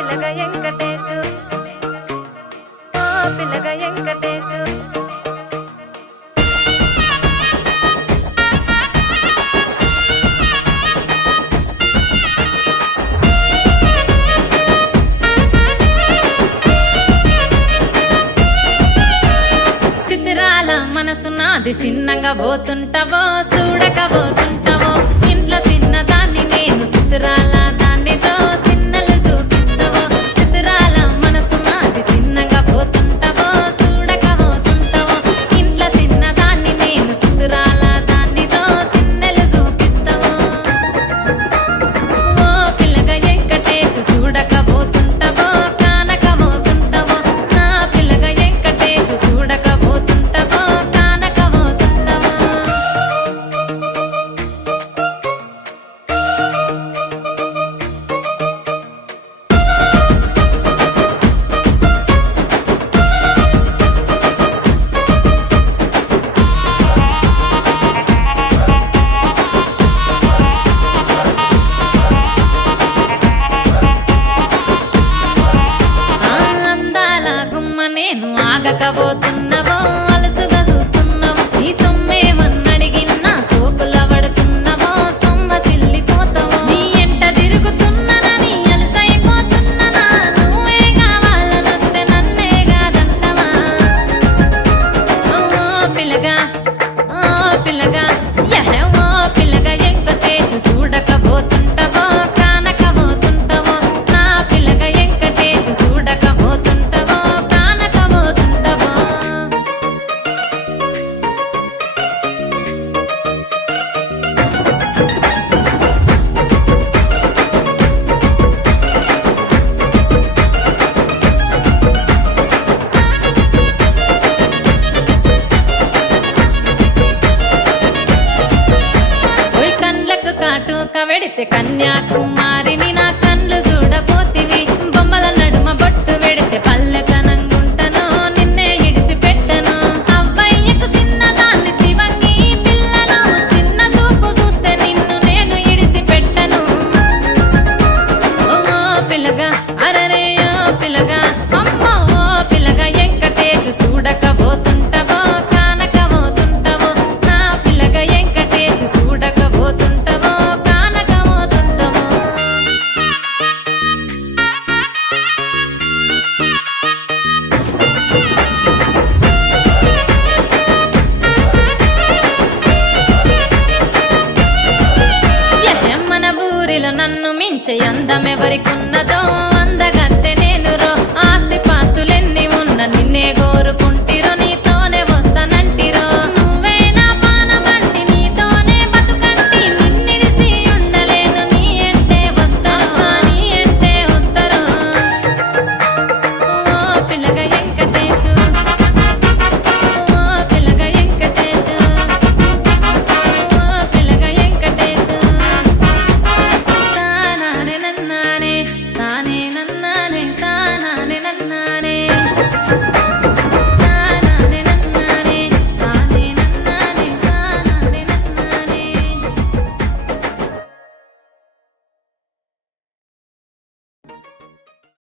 పిల్లగా వెంకటేశు ఓ పిల్లగా వెంకటేశు సితిరాల మనసు నాది చిన్నగా పోతుంటావో చూడక పోతుంటావో ఇంట్లో చిన్నదాన్ని నేను సితిరాల దానితో చిన్నలు చూపిస్తావో సితిరాల మనసు నాది చిన్నగా పోతుంటావో చూడక పోతుంటావో ఇంట్లో చిన్నదాన్ని నేను సితిరాల దానితో చిన్నలు చూపిస్తావో ఓ పిల్లగా వెంకటేశు చూడక పోతుంటావో కానక పోతుంటావో నా పిల్లగా వెంకటేశు చూడక పోతుంటావో కానక పోతుంటావో ఆ అందాల గుమ్మ నేను ఆగకపోతున్నావో అలసుగా చూస్తున్నావో ఈ సొమ్మేమన్నడిగిన్నా సోకుల పడుతున్నావో సొమ్మ సిల్లిపోతావో నీ ఎంట తిరుగుతున్నానని అలసైపోతున్నానా నువ్వే కావాలనొస్తే నన్నే కాదంటవా ఓ పిల్లగా ఓ పిల్లగా యహే ఓ పిల్లగా వెంకటేశు చూడకపోతుంటావో కానకపోతుంటావో నా పిల్లగా వెంకటేశు చూడకపోతుంటావో కానకపోతుంటావో ఓయ్ కండ్లకు కాటుక వెడితే కన్యాకుమారిని నా కండ్లు చూడపోతివి బొమ్మల నడుమ బొట్టు వెడితే పల్లెతనంగుంటను నిన్నే ఇడిసి పెట్టను అవ్వయ్యకు చిన్నదాన్ని శివంగి పిల్లను చిన్న చూపు చూస్తే నిన్ను నేను ఇడిసి పెట్టను ఓ పిల్లగా అరరే ఓ పిల్లగా అమ్మో ఓ పిల్లగా వెంకటేశు చూడకపోతుంటావో కానకపోతుంటావో నా పిల్లగా వెంకటేశు చూడకపోతుంటావో కానకపోతుంటావో మన ఊరిలో నన్ను మించే అందమెవరికున్నదో